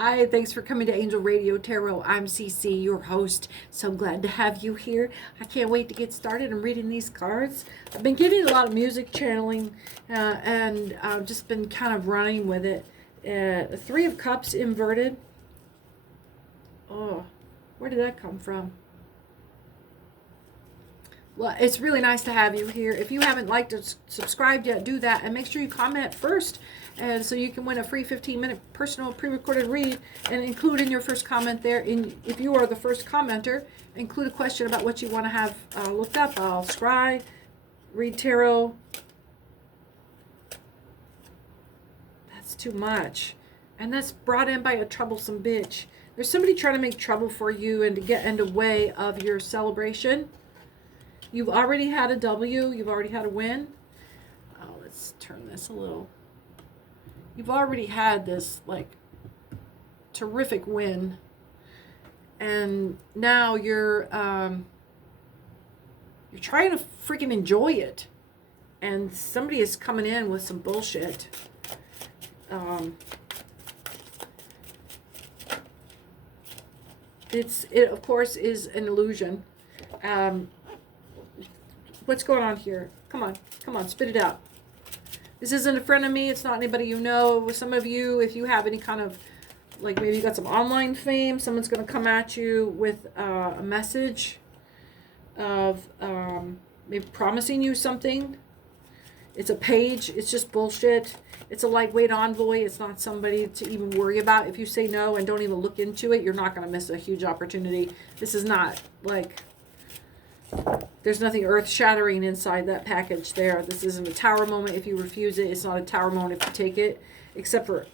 Hi, thanks for coming to Angel Radio Tarot. I'm CC, your host. So glad to have you here. I can't wait to get started. I'm reading these cards. I've been getting a lot of music channeling and I've just been kind of running with it. The Three of Cups inverted. Oh, where did that come from? Well, it's really nice to have you here. If you haven't liked or subscribed yet, do that. And make sure you comment first, and so you can win a free 15-minute personal pre-recorded read, and include in your first comment there, if you are the first commenter, include a question about what you want to have looked up. I'll scry, read tarot. That's too much. And that's brought in by a troublesome bitch. There's somebody trying to make trouble for you and to get in the way of your celebration. You've already had a W. You've already had a win. Oh, let's turn this a little. You've already had this, like, terrific win. And now you're trying to freaking enjoy it. And somebody is coming in with some bullshit. It of course is an illusion. What's going on here? Come on, spit it out. This isn't a friend of me. It's not anybody you know. Some of you, if you have any kind of, like, maybe you got some online fame, someone's going to come at you with a message of maybe promising you something. It's a page. It's just bullshit. It's a lightweight envoy. It's not somebody to even worry about. If you say no and don't even look into it, you're not going to miss a huge opportunity. This is not like... There's nothing earth-shattering inside that package there. This isn't a tower moment if you refuse it. It's not a tower moment if you take it. Except for,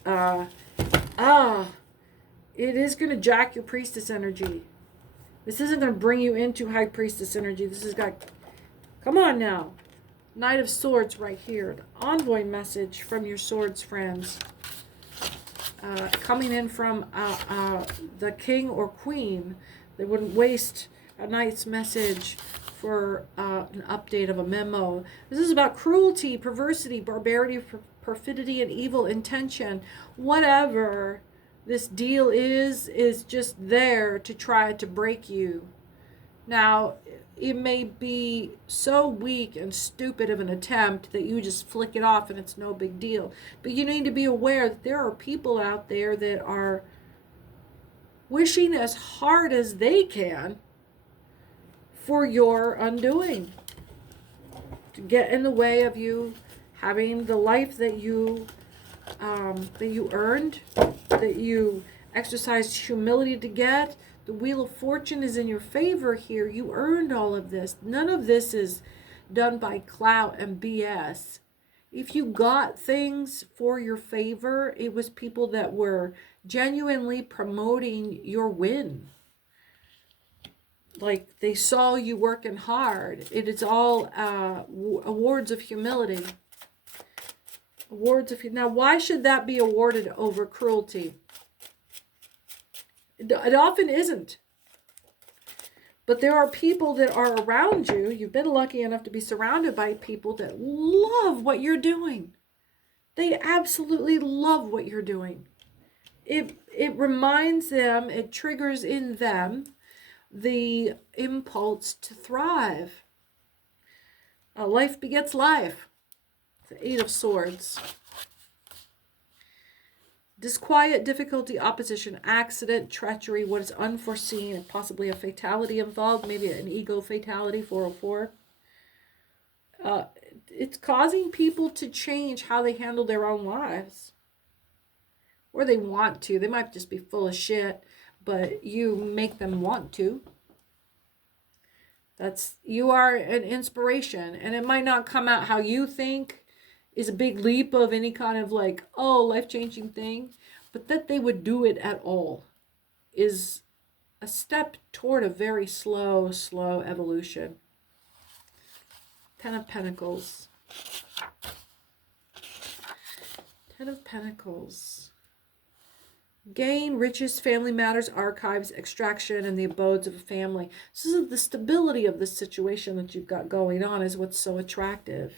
it is going to jack your priestess energy. This isn't going to bring you into high priestess energy. This has got, come on now. Knight of Swords right here. The envoy message from your swords friends. Coming in from the king or queen. They wouldn't waste a knight's message for an update of a memo. This is about cruelty, perversity, barbarity, perfidy, and evil intention. Whatever this deal is just there to try to break you. Now, it may be so weak and stupid of an attempt that you just flick it off and it's no big deal. But you need to be aware that there are people out there that are wishing as hard as they can for your undoing, to get in the way of you having the life that you earned, that you exercised humility to get. The Wheel of Fortune is in your favor here. You earned all of this. None of this is done by clout and BS. If you got things for your favor, it was people that were genuinely promoting your win. Like, they saw you working hard. It is all awards of humility. Awards of... Now, why should that be awarded over cruelty? It often isn't. But there are people that are around you. You've been lucky enough to be surrounded by people that love what you're doing. They absolutely love what you're doing. It reminds them, it triggers in them the impulse to thrive. Life begets life. The Eight of Swords. Disquiet, difficulty, opposition, accident, treachery, what is unforeseen, and possibly a fatality involved, maybe an ego fatality, 404. It's causing people to change how they handle their own lives. Or they want to. They might just be full of shit, but you make them want to. You are an inspiration, and it might not come out how you think is a big leap of any kind of, like, oh, life-changing thing, but that they would do it at all is a step toward a very slow evolution. Ten of Pentacles. Ten of Pentacles. Gain, riches, family matters, archives, extraction, and the abodes of a family. So the stability of the situation that you've got going on is what's so attractive.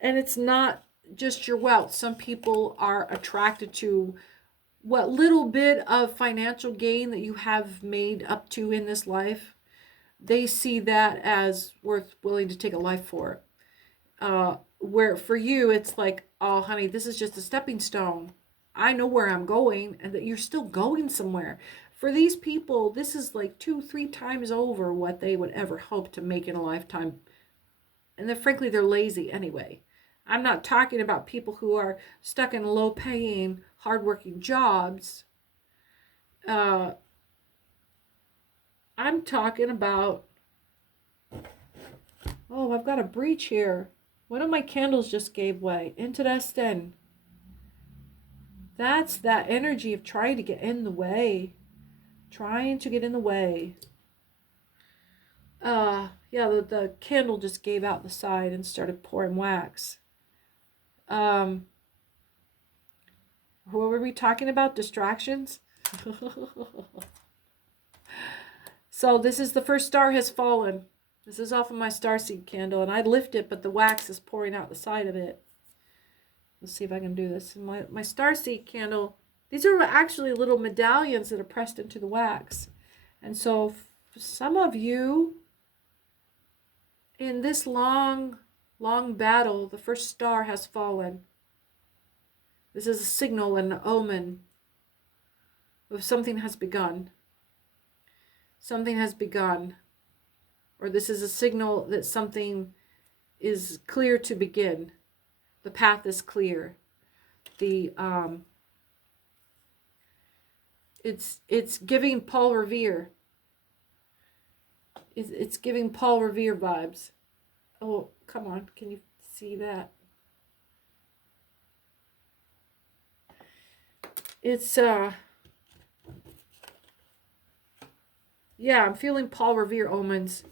And it's not just your wealth. Some people are attracted to what little bit of financial gain that you have made up to in this life, they see that as worth willing to take a life for. Where for you, it's like, oh, honey, this is just a stepping stone. I know where I'm going, and that you're still going somewhere. For these people, this is like 2-3 times over what they would ever hope to make in a lifetime. And then, frankly, they're lazy anyway. I'm not talking about people who are stuck in low-paying, hardworking jobs. I'm talking about, oh, I've got a breach here. One of my candles just gave way. Interesting. That's that energy of trying to get in the way. Trying to get in the way. Yeah, the candle just gave out the side and started pouring wax. What were we talking about? Distractions? So this is the first star has fallen. This is off of my starseed candle, and I lift it, but the wax is pouring out the side of it. Let's see if I can do this. My starseed candle, these are actually little medallions that are pressed into the wax. And so for some of you, in this long battle, the first star has fallen. This is a signal and an omen of something has begun. Something has begun. Or this is a signal that something is clear to begin. The path is clear. It's giving Paul Revere. It's giving Paul Revere vibes. Oh, come on. Can you see that? It's, yeah, I'm feeling Paul Revere omens.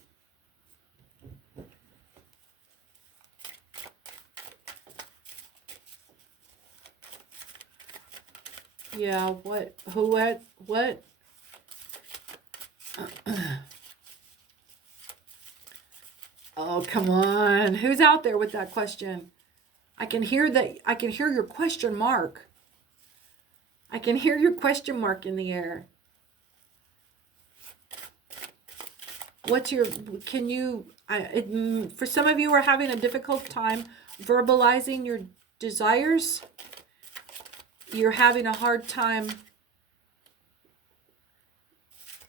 Yeah, what? Oh, come on. Who's out there with that question? I can hear your question mark. I can hear your question mark in the air. For some of you are having a difficult time verbalizing your desires. You're having a hard time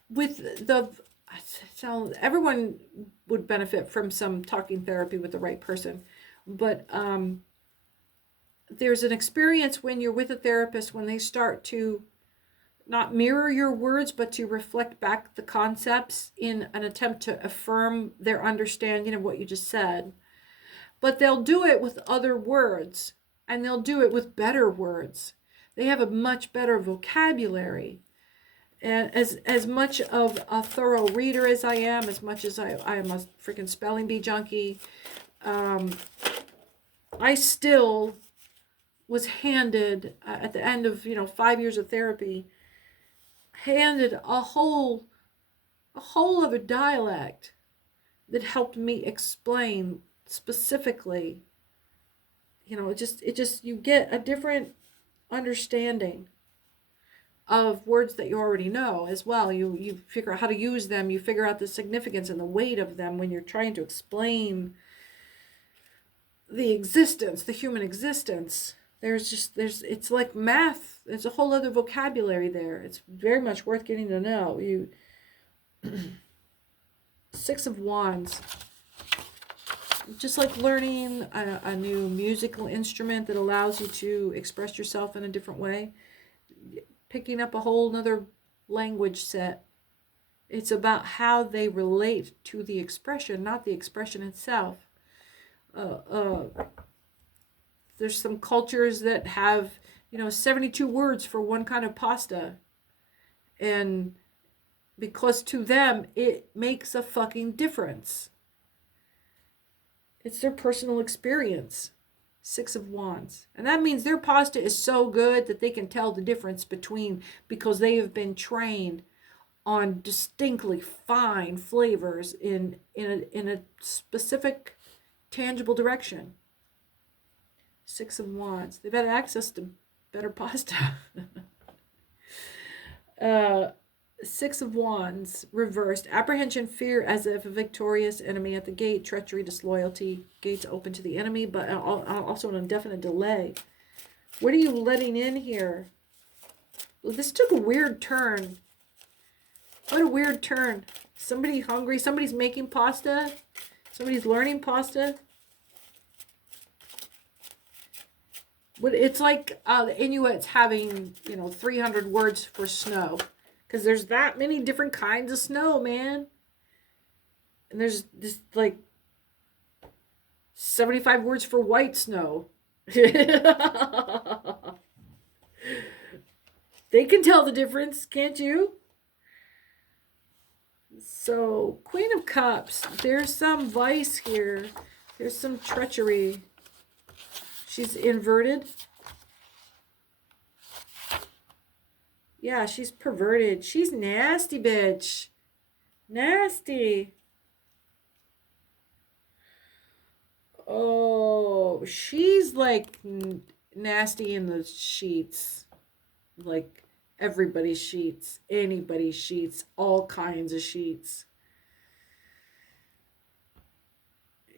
with so everyone would benefit from some talking therapy with the right person. But there's an experience when you're with a therapist when they start to not mirror your words, but to reflect back the concepts in an attempt to affirm their understanding of what you just said. But they'll do it with other words, and they'll do it with better words. They have a much better vocabulary. And as much of a thorough reader as I am, as much as I am a freaking spelling bee junkie, I still was handed, at the end of 5 years of therapy, handed a whole other dialect that helped me explain specifically. It just you get a different understanding of words that you already know as well. You figure out how to use them. You figure out the significance and the weight of them when you're trying to explain the existence, the human existence. It's like math. There's a whole other vocabulary there. It's very much worth getting to know. Six of Wands. Just like learning a new musical instrument that allows you to express yourself in a different way. Picking up a whole other language set. It's about how they relate to the expression, not the expression itself. There's some cultures that have 72 words for one kind of pasta, and because to them it makes a fucking difference. It's their personal experience. Six of Wands. And that means their pasta is so good that they can tell the difference between, because they have been trained on distinctly fine flavors in a specific tangible direction. Six of Wands. They've had access to better pasta. Uh, Six of Wands reversed. Apprehension, fear as if a victorious enemy at the gate. Treachery, disloyalty. Gates open to the enemy, but also an indefinite delay. What are you letting in here? Well, this took a weird turn. What a weird turn. Somebody hungry. Somebody's making pasta. Somebody's learning pasta. But it's like the Inuits having, 300 words for snow. Because there's that many different kinds of snow, man. And there's this, like, 75 words for white snow. They can tell the difference, can't you? So, Queen of Cups. There's some vice here. There's some treachery. She's inverted. Yeah, she's perverted. She's nasty, bitch. Nasty. Oh, she's like nasty in the sheets. Like everybody's sheets, anybody's sheets, all kinds of sheets.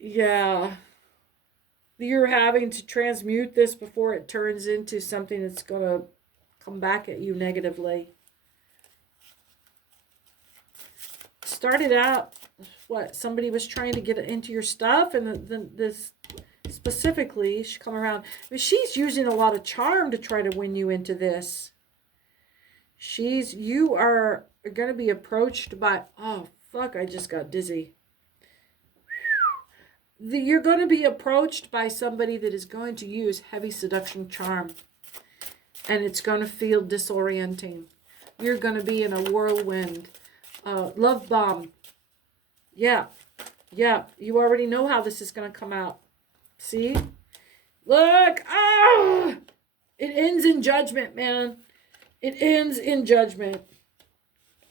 Yeah. You're having to transmute this before it turns into something that's going to come back at you negatively. Started out, what, somebody was trying to get into your stuff, and this specifically, she come around. I mean, she's using a lot of charm to try to win you into this. You are going to be approached by, oh, fuck, I just got dizzy. You're going to be approached by somebody that is going to use heavy seduction charm. And it's going to feel disorienting. You're going to be in a whirlwind. Love bomb. Yeah. Yeah. You already know how this is going to come out. See? Look. Ah! It ends in judgment, man. It ends in judgment.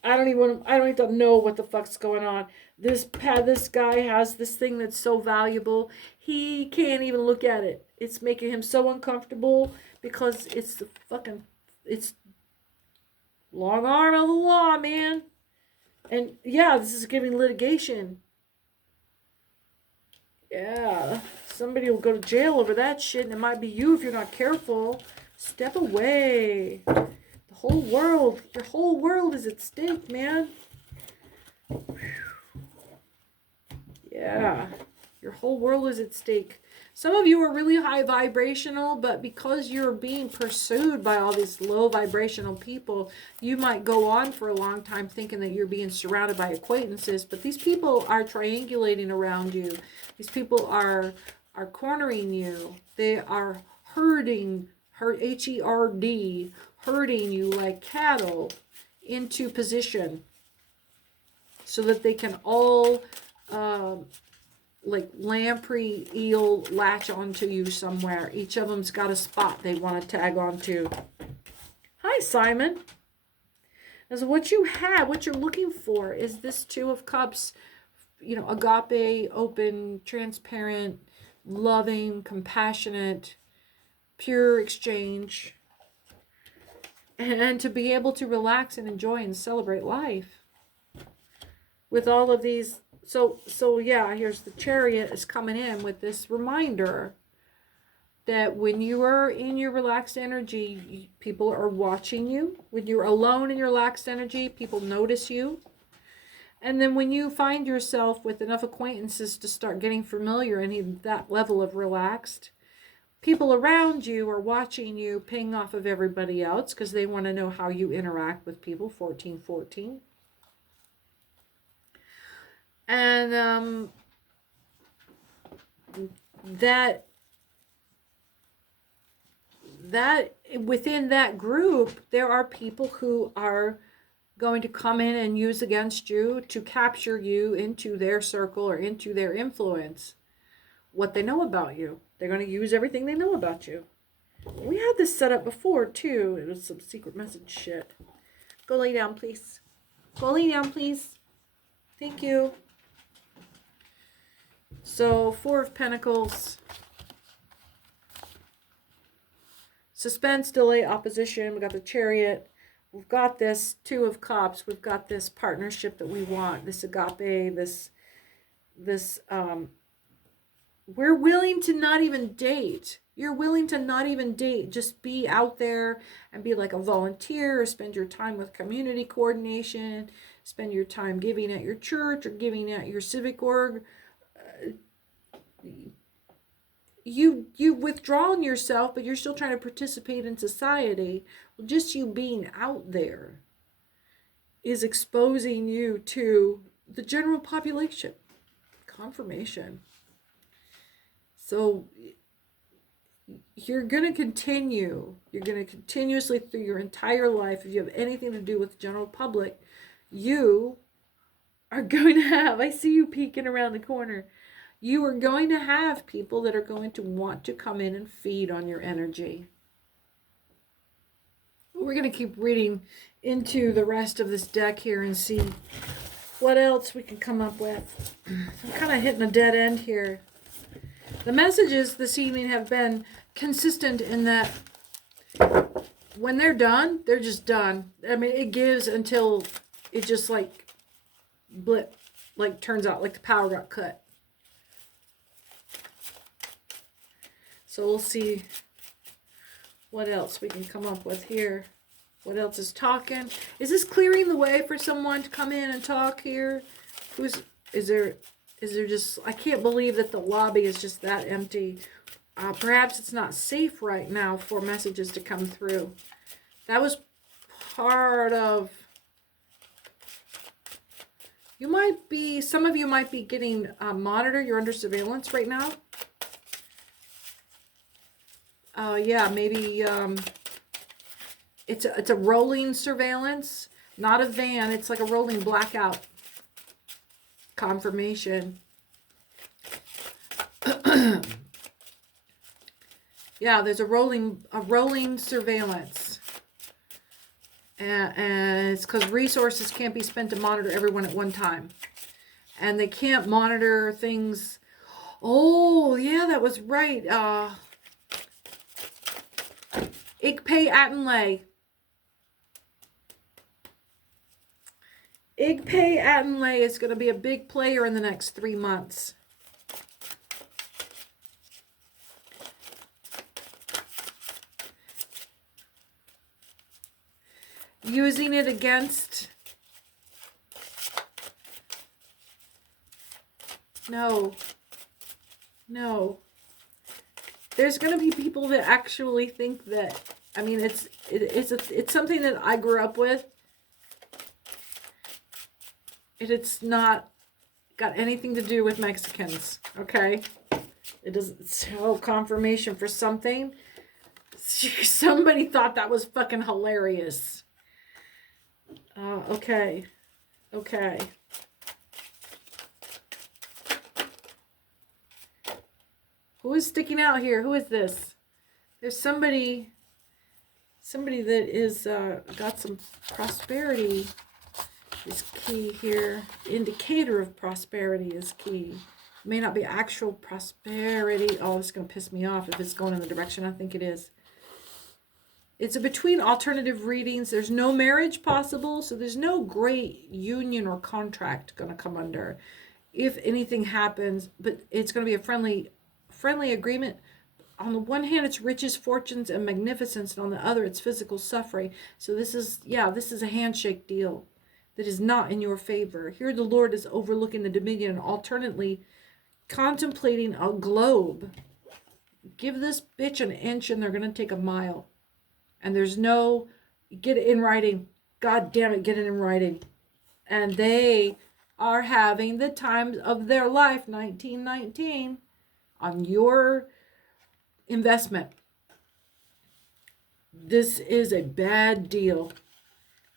I don't even know what the fuck's going on. This guy has this thing that's so valuable. He can't even look at it. It's making him so uncomfortable because it's long arm of the law, man. And yeah, this is giving litigation. Yeah, somebody will go to jail over that shit, and it might be you if you're not careful. Step away. Your whole world is at stake, man. Yeah, your whole world is at stake. Some of you are really high vibrational, but because you're being pursued by all these low vibrational people, you might go on for a long time thinking that you're being surrounded by acquaintances, but these people are triangulating around you. These people are cornering you. They are herding, H-E-R-D, herding you like cattle into position so that they can all like lamprey eel latch onto you somewhere. Each of them's got a spot they want to tag onto. Hi, Simon. And so what you're looking for is this Two of Cups, agape, open, transparent, loving, compassionate, pure exchange. And to be able to relax and enjoy and celebrate life. With all of these, so yeah, here's the Chariot is coming in with this reminder that when you are in your relaxed energy, people are watching you. When you're alone in your relaxed energy, people notice you. And then when you find yourself with enough acquaintances to start getting familiar and even that level of relaxed, people around you are watching you, paying off of everybody else because they want to know how you interact with people. 1414. And that within that group, there are people who are going to come in and use against you to capture you into their circle or into their influence. What they know about you. They're going to use everything they know about you. We had this set up before, too. It was some secret message shit. Go lay down, please. Go lay down, please. Thank you. So, Four of Pentacles. Suspense, delay, opposition. We got the Chariot. we've got this Two of Cups. We've got this partnership that we want, this agape, this we're willing to not even date. You're willing to not even date, just be out there and be like a volunteer, or spend your time with community coordination, spend your time giving at your church or giving at your civic org. You've withdrawn yourself, but you're still trying to participate in society. Well, just you being out there is exposing you to the general population. Confirmation. So you're going to continuously through your entire life, if you have anything to do with the general public, you are going to have, I see you peeking around the corner, you are going to have people that are going to want to come in and feed on your energy. We're going to keep reading into the rest of this deck here and see what else we can come up with. I'm kind of hitting a dead end here. The messages this evening have been consistent in that when they're done, they're just done. I mean, it gives until it just like blip, like turns out like the power got cut. So we'll see what else we can come up with here. What else is talking? Is this clearing the way for someone to come in and talk here? Is there just, I can't believe that the lobby is just that empty. Perhaps it's not safe right now for messages to come through. That was part of, some of you might be getting monitored. You're under surveillance right now. Yeah, maybe it's a rolling surveillance, not a van. It's like a rolling blackout. Confirmation. Yeah, there's a rolling surveillance, and it's because resources can't be spent to monitor everyone at one time, and they can't monitor things. Oh yeah, that was right. Igpay Atenlay. Igpay Atenlay is going to be a big player in the next 3 months. Using it against... No. There's going to be people that actually think that, I mean, it's something that I grew up with. It's not got anything to do with Mexicans, okay? It doesn't show confirmation for something. Somebody thought that was fucking hilarious. Okay. Who is sticking out here? Who is this? There's somebody that is got some prosperity is key here. Indicator of prosperity is key. May not be actual prosperity. Oh, it's going to piss me off if it's going in the direction I think it is. It's a between alternative readings. There's no marriage possible, so there's no great union or contract going to come under if anything happens, but it's going to be a friendly agreement. On the one hand, it's riches, fortunes, and magnificence, and on the other, it's physical suffering. So this is a handshake deal that is not in your favor. Here the Lord is overlooking the dominion and alternately contemplating a globe. Give this bitch an inch and they're going to take a mile. And there's no, get it in writing. God damn it, get it in writing. And they are having the time of their life, 1919, on your investment. This is a bad deal.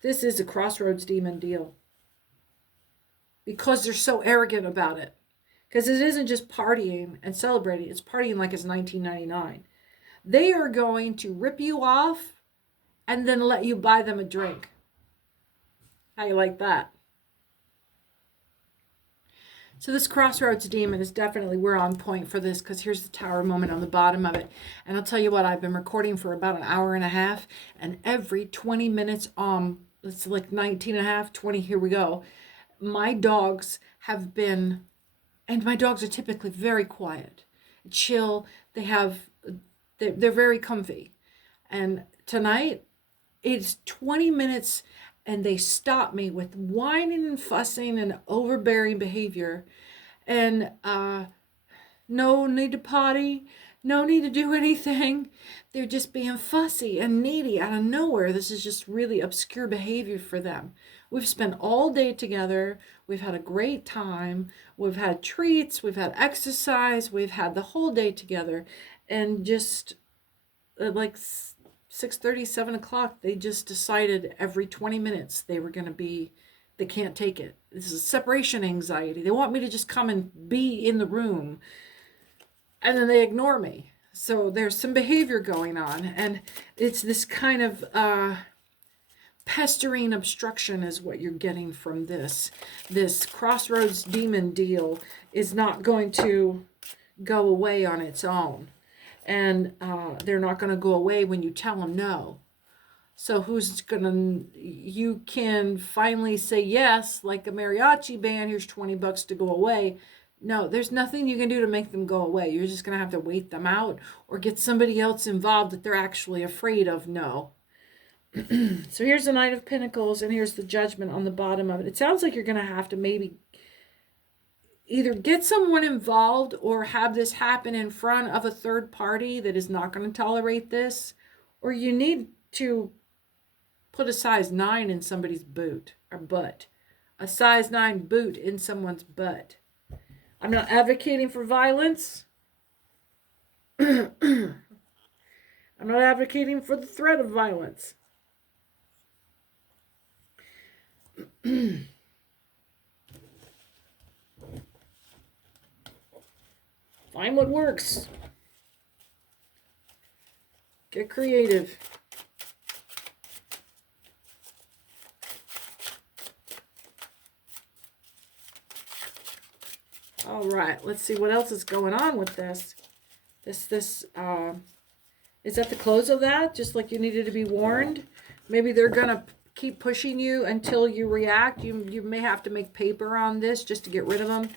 This is a crossroads demon deal. Because they're so arrogant about it. Because it isn't just partying and celebrating. It's partying like it's 1999. They are going to rip you off and then let you buy them a drink. How you like that? So this crossroads demon is definitely, we're on point for this, because here's the tower moment on the bottom of it. And I'll tell you what, I've been recording for about an hour and a half, and every 20 minutes, it's like 19 and a half, 20, here we go. My dogs have been, and my dogs are typically very quiet, chill. They're very comfy. And tonight, it's 20 minutes and they stop me with whining and fussing and overbearing behavior. And no need to potty, no need to do anything. They're just being fussy and needy out of nowhere. This is just really obscure behavior for them. We've spent all day together. We've had a great time. We've had treats. We've had exercise. We've had the whole day together. And just like 6:30, 7 o'clock, they just decided every 20 minutes they can't take it. This is separation anxiety. They want me to just come and be in the room, and then they ignore me. So there's some behavior going on, and it's this kind of pestering obstruction is what you're getting from this. This crossroads demon deal is not going to go away on its own. And they're not going to go away when you tell them no. So you can finally say yes, like a mariachi band, here's $20 to go away. No, there's nothing you can do to make them go away. You're just going to have to wait them out or get somebody else involved that they're actually afraid of no. So here's the Knight of Pentacles, and here's the Judgment on the bottom of it. It sounds like you're going to have to maybe either get someone involved or have this happen in front of a third party that is not going to tolerate this, or you need to put a size 9 in somebody's boot or butt. A size 9 boot in someone's butt. I'm not advocating for violence. I'm not advocating for the threat of violence. Find what works. Get creative. All right, let's see what else is going on with this. Is at the close of that, just like you needed to be warned. Maybe they're gonna keep pushing you until you react. You may have to make paper on this just to get rid of them.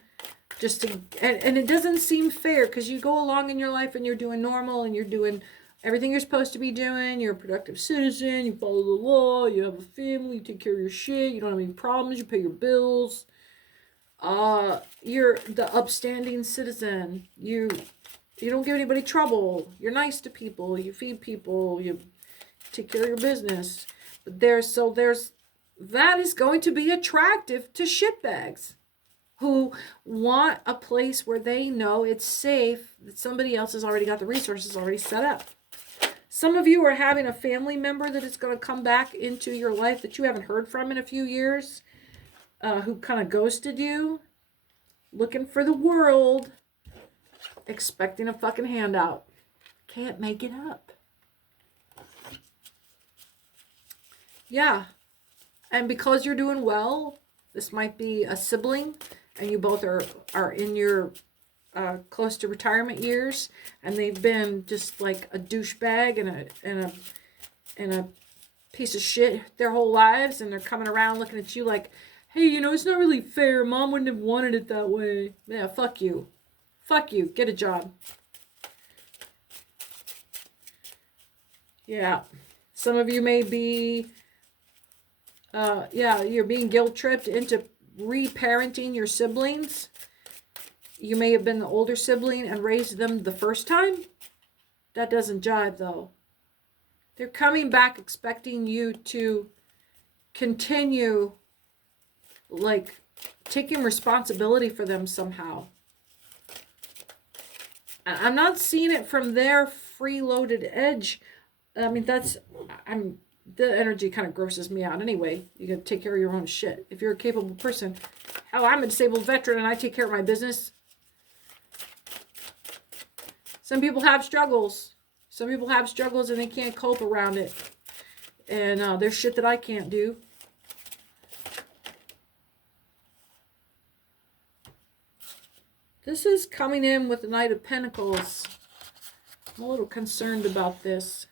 And it doesn't seem fair, because you go along in your life and you're doing normal and you're doing everything you're supposed to be doing. You're a productive citizen. You follow the law. You have a family. You take care of your shit. You don't have any problems. You pay your bills. You're the upstanding citizen. You don't give anybody trouble. You're nice to people. You feed people. You take care of your business. But that is going to be attractive to shitbags who want a place where they know it's safe, that somebody else has already got the resources already set up. Some of you are having a family member that is going to come back into your life that you haven't heard from in a few years, who kind of ghosted you, looking for the world, expecting a fucking handout. Can't make it up. Yeah. And because you're doing well, this might be a sibling, and you both are in your close to retirement years, and they've been just like a douchebag and a piece of shit their whole lives, and they're coming around looking at you like, hey, it's not really fair. Mom wouldn't have wanted it that way. Yeah, fuck you. Fuck you. Get a job. Yeah. Some of you may be, you're being guilt-tripped into reparenting your siblings. You may have been the older sibling and raised them the first time. That doesn't jive, though. They're coming back expecting you to continue, like, taking responsibility for them somehow. I'm not seeing it from their freeloaded edge. I mean, the energy kind of grosses me out anyway. You gotta take care of your own shit. If you're a capable person. Hell, I'm a disabled veteran and I take care of my business. Some people have struggles. Some people have struggles and they can't cope around it. And there's shit that I can't do. This is coming in with the Knight of Pentacles. I'm a little concerned about this.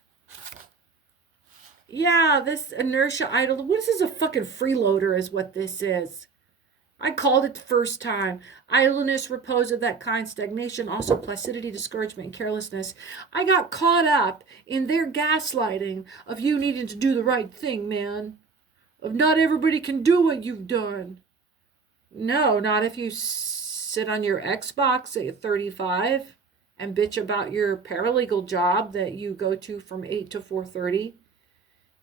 Yeah, this inertia idol. What is this? A fucking freeloader is what this is. I called it the first time. Idleness, repose of that kind, stagnation, also placidity, discouragement, and carelessness. I got caught up in their gaslighting of you needing to do the right thing, man. Of not everybody can do what you've done. No, not if you sit on your Xbox at 35 and bitch about your paralegal job that you go to from 8 to 4:30.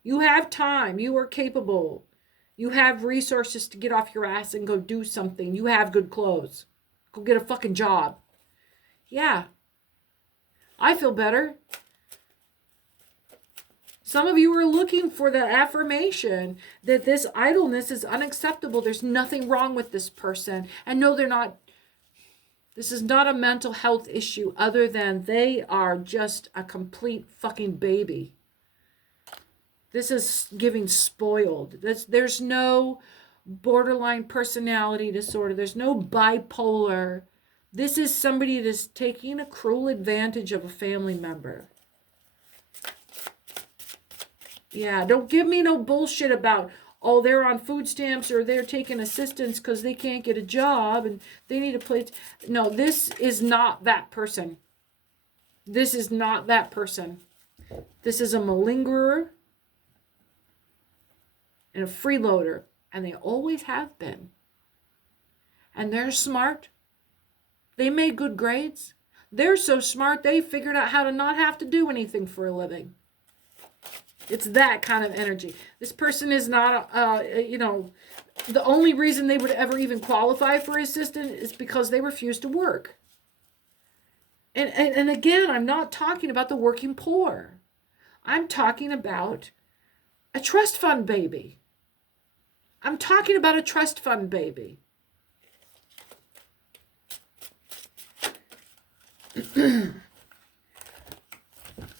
You have time. You are capable. You have resources to get off your ass and go do something. You have good clothes. Go get a fucking job. Yeah. I feel better. Some of you are looking for the affirmation that this idleness is unacceptable. There's nothing wrong with this person. And no, they're not. This is not a mental health issue other than they are just a complete fucking baby. This is giving spoiled. There's no borderline personality disorder. There's no bipolar. This is somebody that's taking a cruel advantage of a family member. Yeah, don't give me no bullshit about, oh, they're on food stamps or they're taking assistance because they can't get a job and they need a place. No, this is not that person. This is not that person. This is a malingerer and a freeloader, and they always have been. And they're smart. They made good grades. They're so smart they figured out how to not have to do anything for a living. It's that kind of energy. This person is not, the only reason they would ever even qualify for assistance is because they refuse to work. And again, I'm not talking about the working poor. I'm talking about a trust fund baby. I'm talking about a trust fund baby.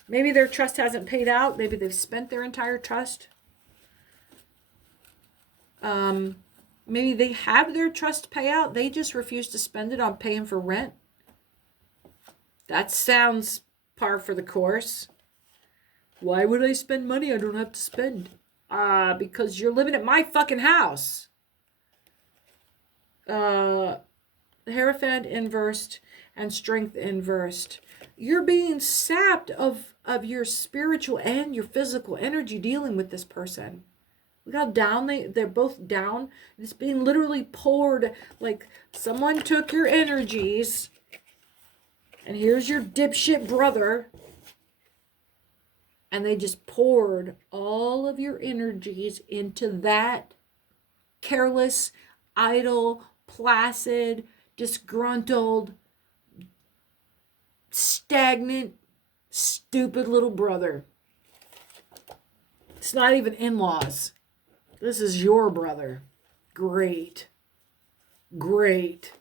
Maybe their trust hasn't paid out. Maybe they've spent their entire trust. Maybe they have their trust payout. They just refuse to spend it on paying for rent. That sounds par for the course. Why would I spend money I don't have to spend? Because you're living at my fucking house. The Hierophant inversed and Strength inversed. You're being sapped of your spiritual and your physical energy dealing with this person. Look how down they're both down. It's being literally poured, like someone took your energies and here's your dipshit brother, and they just poured all of your energies into that careless, idle, placid, disgruntled, stagnant, stupid little brother. It's not even in-laws. This is your brother. Great. Great.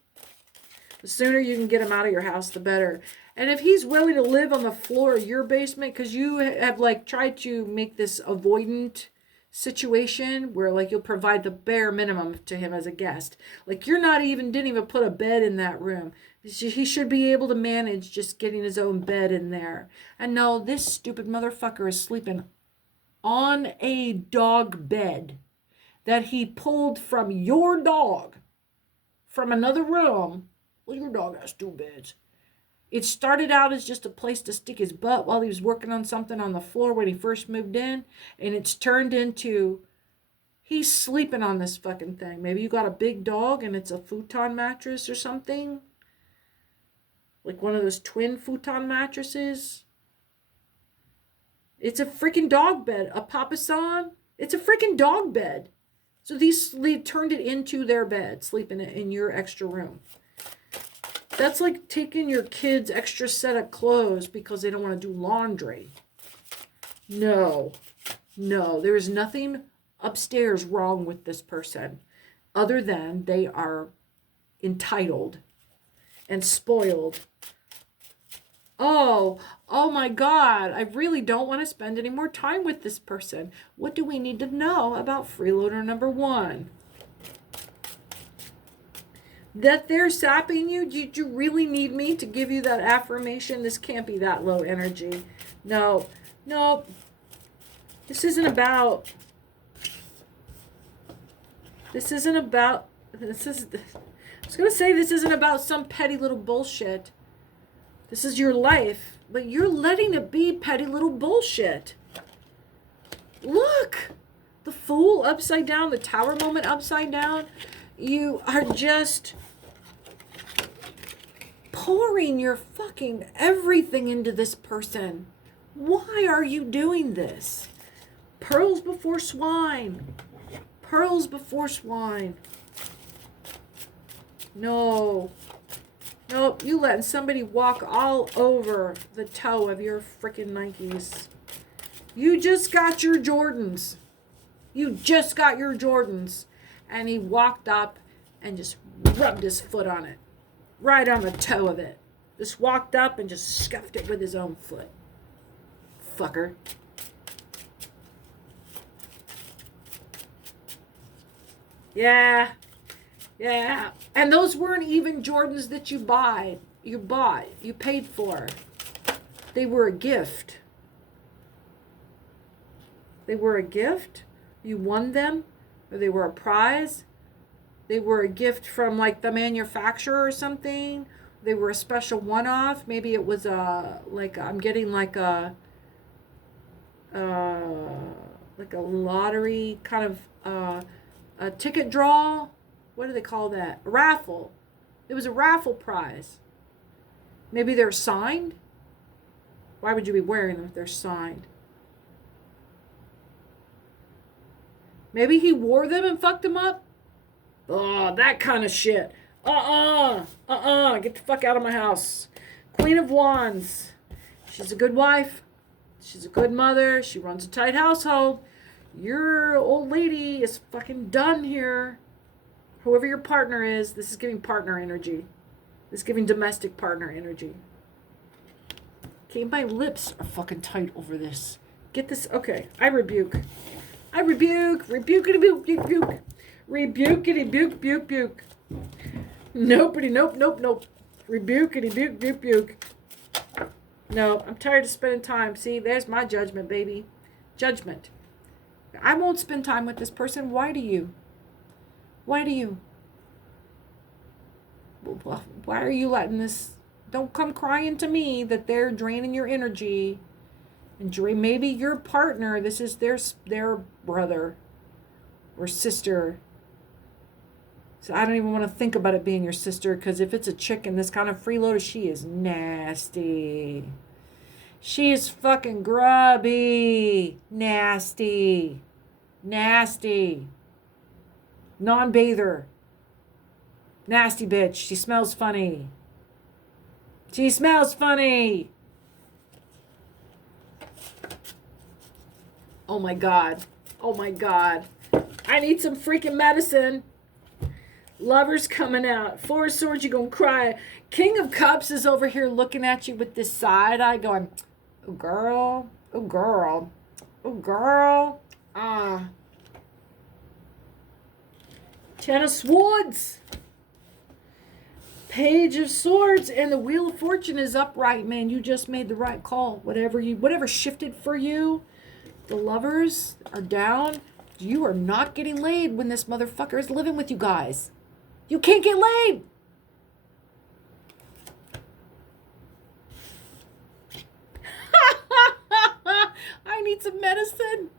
The sooner you can get him out of your house, the better. And if he's willing to live on the floor of your basement, because you have like tried to make this avoidant situation where like you'll provide the bare minimum to him as a guest. Like you're not even, didn't even put a bed in that room. He should be able to manage just getting his own bed in there. And no, this stupid motherfucker is sleeping on a dog bed that he pulled from your dog from another room. Well, your dog has 2 beds. It started out as just a place to stick his butt while he was working on something on the floor when he first moved in. And it's turned into, he's sleeping on this fucking thing. Maybe you got a big dog and it's a futon mattress or something. Like one of those twin futon mattresses. It's a freaking dog bed. A papasan. It's a freaking dog bed. So they turned it into their bed, sleeping in your extra room. That's like taking your kid's extra set of clothes because they don't want to do laundry. No, there is nothing upstairs wrong with this person other than they are entitled and spoiled. Oh my God, I really don't want to spend any more time with this person. What do we need to know about freeloader number 1? that they're sapping you? Do you really need me to give you that affirmation? This can't be that low energy. No, no. This isn't about. This isn't about. This is. I was gonna say this isn't about some petty little bullshit. This is your life, but you're letting it be petty little bullshit. Look, the Fool upside down, the Tower moment upside down. You are just pouring your fucking everything into this person. Why are you doing this? Pearls before swine. Pearls before swine. No. Nope, you letting somebody walk all over the toe of your freaking Nikes. You just got your Jordans. You just got your Jordans. And he walked up and just rubbed his foot on it. Right on the toe of it. Just walked up and just scuffed it with his own foot. Fucker. Yeah. Yeah. And those weren't even Jordans that you bought. You paid for. They were a gift. They were a gift. You won them. Or they were a prize. They were a gift from like the manufacturer or something. They were a special one-off. Maybe it was I'm getting like a lottery kind of a ticket draw. What do they call that? A raffle. It was a raffle prize. Maybe they're signed. Why would you be wearing them if they're signed? Maybe he wore them and fucked them up. Oh, that kind of shit. Get the fuck out of my house. Queen of Wands. She's a good wife. She's a good mother. She runs a tight household. Your old lady is fucking done here. Whoever your partner is, this is giving partner energy. This is giving domestic partner energy. Okay, my lips are fucking tight over this. Get this. Okay, I rebuke. Rebukity buke. Rebukity buke. Nopity nope. Rebukity buke. No, I'm tired of spending time. See, there's my judgment, baby. Judgment. I won't spend time with this person. Why do you? Why are you letting this? Don't come crying to me that they're draining your energy. And maybe your partner, this is their brother or sister. So I don't even want to think about it being your sister, because if it's a chick in this kind of freeloader, she is nasty. She is fucking grubby. Nasty. Non-bather. Nasty bitch. She smells funny. Oh my God. I need some freaking medicine. Lovers coming out. Four of Swords, you're going to cry. King of Cups is over here looking at you with this side eye going, oh girl. Ten of Swords. Page of Swords, and the Wheel of Fortune is upright, man. You just made the right call. Whatever shifted for you, the lovers are down. You are not getting laid when this motherfucker is living with you guys. You can't get laid. I need some medicine.